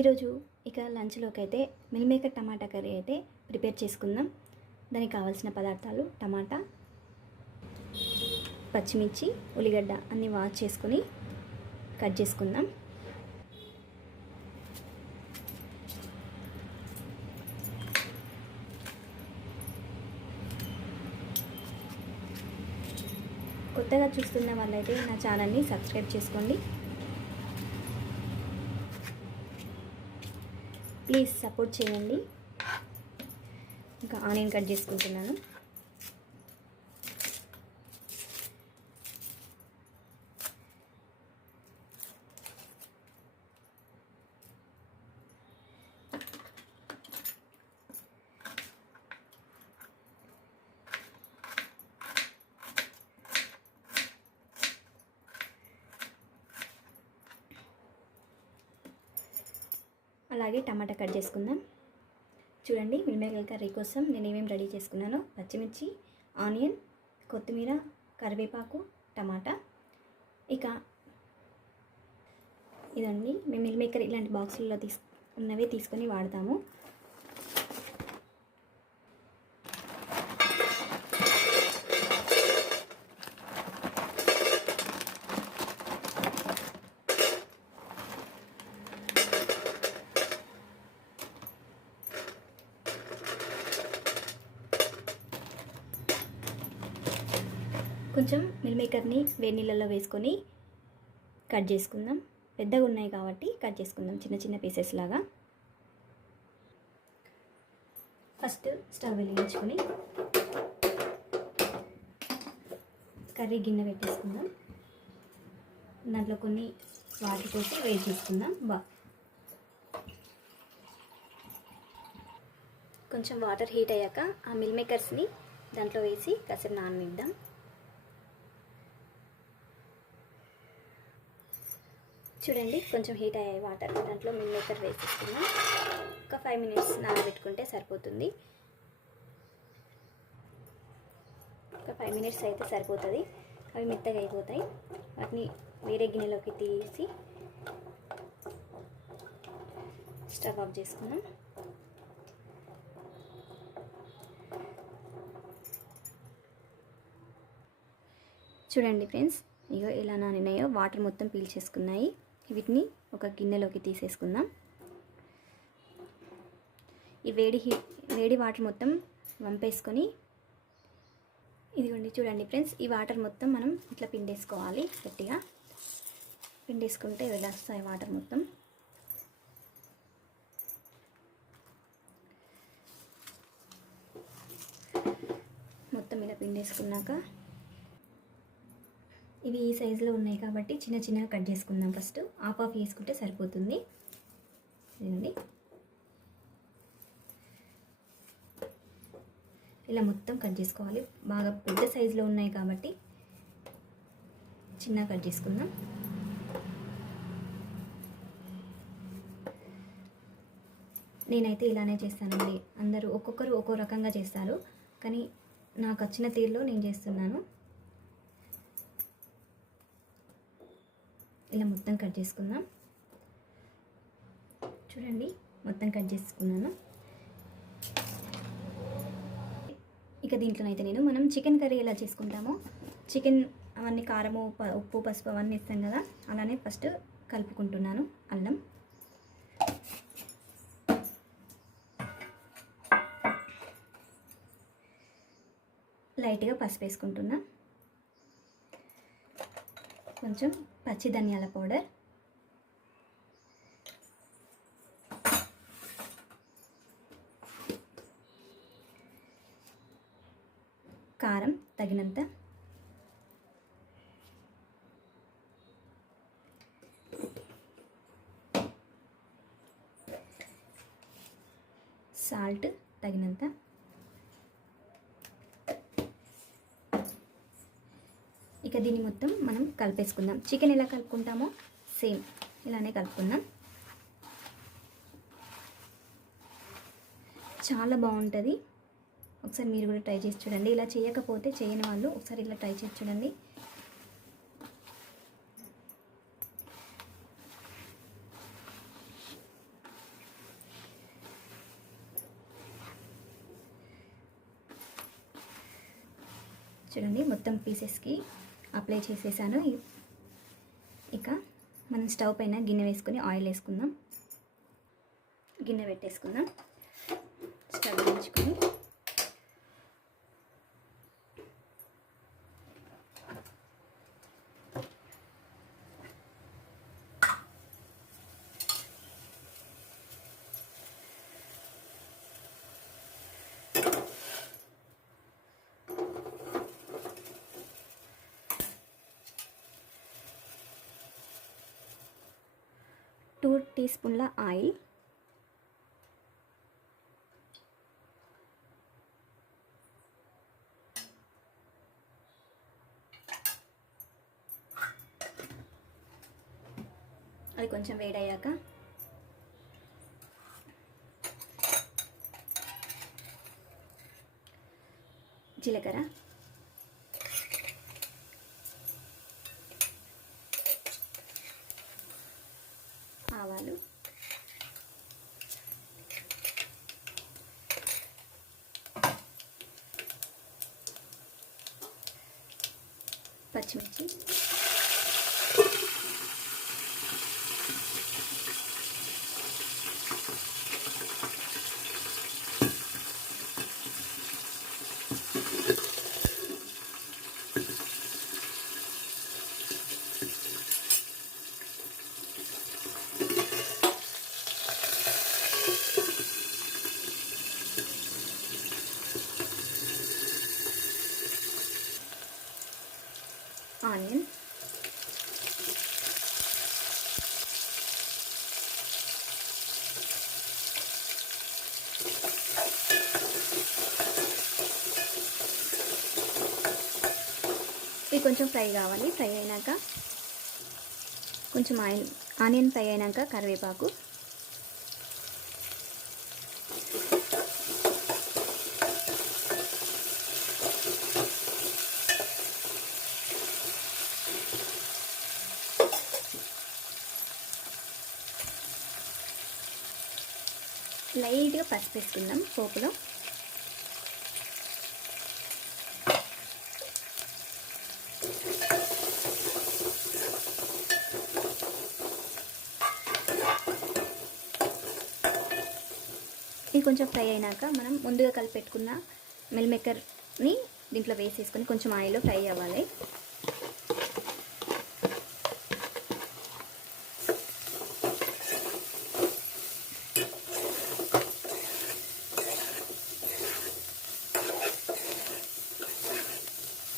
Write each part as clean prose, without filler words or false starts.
ఈరోజు ఇక లంచ్లోకి అయితే మిల్ మేకర్ టమాటా కర్రీ అయితే ప్రిపేర్ చేసుకుందాం. దానికి కావాల్సిన పదార్థాలు టమాటా, పచ్చిమిర్చి, ఉల్లిగడ్డ అన్నీ వాష్ చేసుకొని కట్ చేసుకుందాం. కొత్తగా చూస్తున్న వాళ్ళైతే నా ఛానల్ని సబ్స్క్రైబ్ చేసుకోండి. ప్లీజ్ సపోర్ట్ చేయండి. ఇంకా ఆనియన్ కట్ చేసుకుంటున్నాను. అలాగే టమాటా కట్ చేసుకుందాం. చూడండి, మిల్ మేకర్ కర్రీ కోసం నేను ఏమేమి రెడీ చేసుకున్నానో: పచ్చిమిర్చి, ఆనియన్, కొత్తిమీర, కరివేపాకు, టమాటా. ఇక ఇదండి, మేము మిల్ మేకర్ ఇలాంటి బాక్సుల్లో ఉన్నవే తీసుకొని వాడతాము. కొంచెం మిల్ మేకర్ని వేడి నీళ్ళల్లో వేసుకొని కట్ చేసుకుందాం. పెద్దగా ఉన్నాయి కాబట్టి కట్ చేసుకుందాం చిన్న చిన్న పీసెస్ లాగా. ఫస్ట్ స్టవ్ వెలిగించుకొని కర్రీ గిన్నె పెట్టేసుకుందాం. దాంట్లో కొన్ని వాటర్ పోసి వేడి చేసుకుందాం. కొంచెం వాటర్ హీట్ అయ్యాక ఆ మిల్ మేకర్స్ని దాంట్లో వేసి కాసేపు నాననిద్దాం. చూడండి, కొంచెం హీట్ అయ్యాయి వాటర్. దాంట్లో మిల్ మేకర్ వేసేసుకుందాం. ఒక 5 minutes నానబెట్టుకుంటే సరిపోతుంది. ఒక 5 minutes అయితే సరిపోతుంది. అవి మెత్తగా అయిపోతాయి. వాటిని వేరే గిన్నెలోకి తీసి స్టవ్ ఆఫ్ చేసుకుందాం. చూడండి ఫ్రెండ్స్, ఇగో ఎలా నానినాయో, వాటర్ మొత్తం పీల్చేసుకున్నాయి. వీటిని ఒక గిన్నెలోకి తీసేసుకుందాం. ఈ వేడి వాటర్ మొత్తం వంపేసుకొని, ఇదిగోండి చూడండి ఫ్రెండ్స్, ఈ వాటర్ మొత్తం మనం ఇట్లా పిండేసుకోవాలి. గట్టిగా పిండేసుకుంటే ఇలా వస్తాయి వాటర్ మొత్తం. మొత్తం ఇలా పిండేసుకున్నాక ఇవి ఈ సైజులో ఉన్నాయి కాబట్టి చిన్న చిన్నగా కట్ చేసుకుందాం. ఫస్ట్ హాఫ్ వేసుకుంటే సరిపోతుంది. ఇదండి, ఇలా మొత్తం కట్ చేసుకోవాలి. బాగా పెద్ద సైజులో ఉన్నాయి కాబట్టి చిన్నగా కట్ చేసుకుందాం. నేనైతే ఇలానే చేస్తానండి. అందరూ ఒక్కొక్కరు ఒక్కో రకంగా చేస్తారు, కానీ నాకు వచ్చిన తీరులో నేను చేస్తున్నాను. ఇలా మొత్తం కట్ చేసుకుందాం. చూడండి, మొత్తం కట్ చేసుకున్నాను. ఇక దీంట్లోనైతే మనం చికెన్ కర్రీ ఎలా చేసుకుంటామో, చికెన్ అవన్నీ కారము, ఉప్పు, పసుపు అవన్నీ ఇస్తాం కదా, అలానే ఫస్ట్ కలుపుకుంటున్నాను. అల్లం, లైట్గా పసుపు వేసుకుంటున్నా. కొంచెం పచ్చి ధనియాల పౌడర్, కారం తగినంత, సాల్ట్ తగినంత, ఇక దీన్ని మొత్తం మనం కలిపేసుకుందాం. చికెన్ ఎలా కలుపుకుంటామో సేమ్ ఇలానే కలుపుకుందాం. చాలా బాగుంటుంది. ఒకసారి మీరు కూడా ట్రై చేసి చూడండి. ఇలా చేయకపోతే చేయని వాళ్ళు ఒకసారి ఇలా ట్రై చేసి చూడండి. చూడండి మొత్తం పీసెస్కి అప్లై చేసేసాను. ఇక మనం స్టవ్ పైన గిన్నె వేసుకొని ఆయిల్ వేసుకుందాం. గిన్నె పెట్టేసుకుందాం. స్టవ్ ఉంచుకొని టూ టీ స్పూన్ల ఆయిల్, అది కొంచెం వేడయ్యాక జీలకర్ర, ఆవాలు, పచ్చిమిర్చి, ఆనియన్, ఇవి కొంచెం ఫ్రై కావాలి. ఫ్రై అయినాక కొంచెం ఆనియన్ ఫ్రై అయినాక కరివేపాకు, లైట్గా పసుపు వేసుకుందాం పోపులో. ఇది కొంచెం ఫ్రై అయినాక మనం ముందుగా కలిపి పెట్టుకున్న మిల్ మేకర్ని దీంట్లో వేసేసుకొని కొంచెం ఆయిల్లో ఫ్రై అవ్వాలి.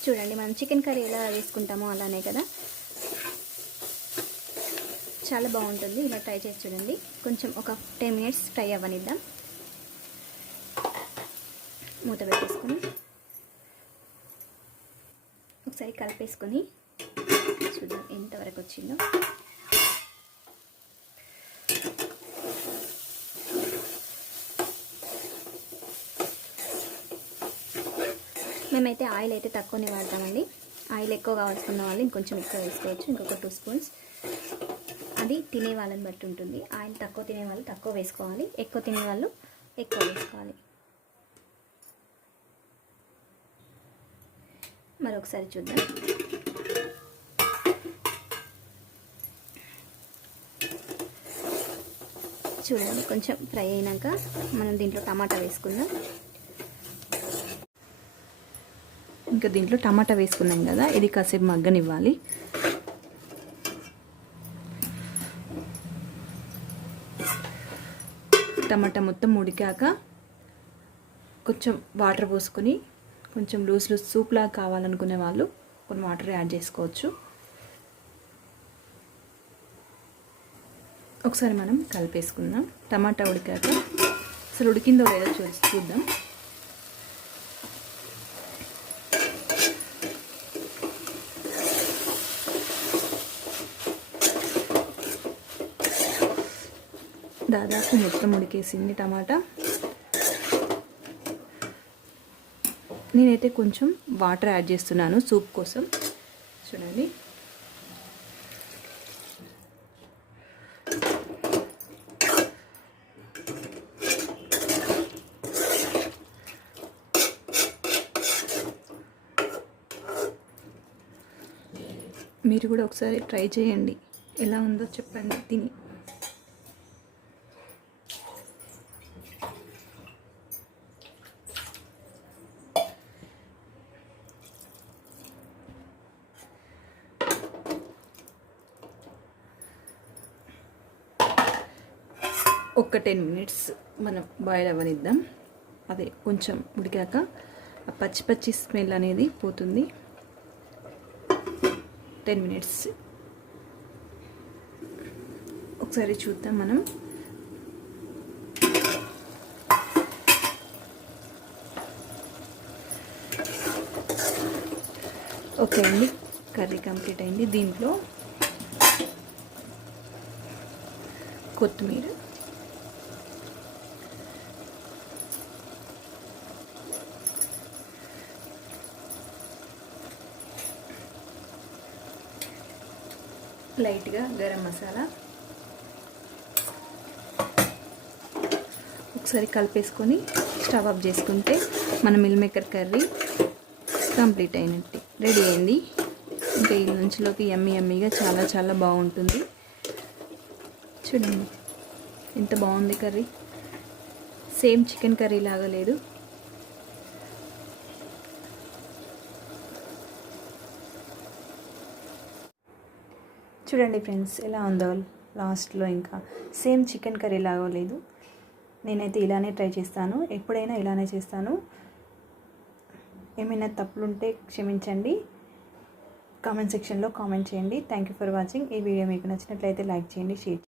చూడండి మనం చికెన్ కర్రీ ఎలా వేసుకుంటామో అలానే కదా, చాలా బాగుంటుంది. ఇలా ట్రై చేసి చూడండి. కొంచెం ఒక 10 మినిట్స్ ఫ్రై అవ్వనిద్దాం. మూత పెట్టేసుకొని ఒకసారి కలిపేసుకొని చూద్దాం ఎంతవరకు వచ్చిందో. మేమైతే ఆయిల్ అయితే తక్కువనే వాడతామండి. ఆయిల్ ఎక్కువ కావాల్సుకున్న వాళ్ళు ఇంకొంచెం ఎక్కువ వేసుకోవచ్చు, ఇంకొక 2 స్పూన్స్. అది తినే వాళ్ళని బట్టి ఉంటుంది. ఆయిల్ తక్కువ తినేవాళ్ళు తక్కువ వేసుకోవాలి, ఎక్కువ తినేవాళ్ళు ఎక్కువ వేసుకోవాలి. మరొకసారి చూద్దాం. చూడండి కొంచెం ఫ్రై అయినాక మనం దీంట్లో టమాటా వేసుకుందాం. ఇంకా దీంట్లో టమాటా వేసుకున్నాం కదా, ఇది కాసేపు మగ్గనివ్వాలి. టమాటా మొత్తం ఉడికాక కొంచెం వాటర్ పోసుకొని, కొంచెం లూజ్ సూప్లా కావాలనుకునే వాళ్ళు కొన్ని వాటర్ యాడ్ చేసుకోవచ్చు. ఒకసారి మనం కలిపేసుకుందాం. టమాటా ఉడికాక అసలు ఉడికిందో లేదో చూద్దాం. దాదాపు మొత్తం ఉడికేసింది టమాటా. నేనైతే కొంచెం వాటర్ యాడ్ చేస్తున్నాను సూప్ కోసం. చూడండి మీరు కూడా ఒకసారి ట్రై చేయండి, ఎలా ఉందో చెప్పండి తిని. ఒక 10 మినిట్స్ మనం బాయిల్ అవ్వనిద్దాం. అదే కొంచెం ఉడికాక ఆ పచ్చి పచ్చి స్మెల్ అనేది పోతుంది. 10 మినిట్స్ ఒకసారి చూద్దాం మనం. ఓకే అండి, కర్రీ కంప్లీట్ అయింది. దీంట్లో కొత్తిమీర, లైట్గా గరం మసాలా, ఒకసారి కలిపేసుకొని స్టవ్ ఆఫ్ చేసుకుంటే మన మిల్ మేకర్ కర్రీ కంప్లీట్ అయినట్టు రెడీ అయింది. ఇంకా ఈ నుంచిలోకి యమ్మీగా చాలా చాలా బాగుంటుంది. చూడండి ఎంత బాగుంది కర్రీ, సేమ్ చికెన్ కర్రీ లాగా లేదు. చూడండి ఫ్రెండ్స్ ఎలా ఉందో, లాస్ట్లో ఇంకా సేమ్ చికెన్ కర్రీ లాగా లేదు. నేనైతే ఇలానే ట్రై చేస్తాను, ఎప్పుడైనా ఇలానే చేస్తాను. ఏమైనా తప్పులుంటే క్షమించండి, కామెంట్ సెక్షన్లో కామెంట్ చేయండి. Thank you for watching. ఈ వీడియో మీకు నచ్చినట్లయితే లైక్ చేయండి, షేర్ చేయండి.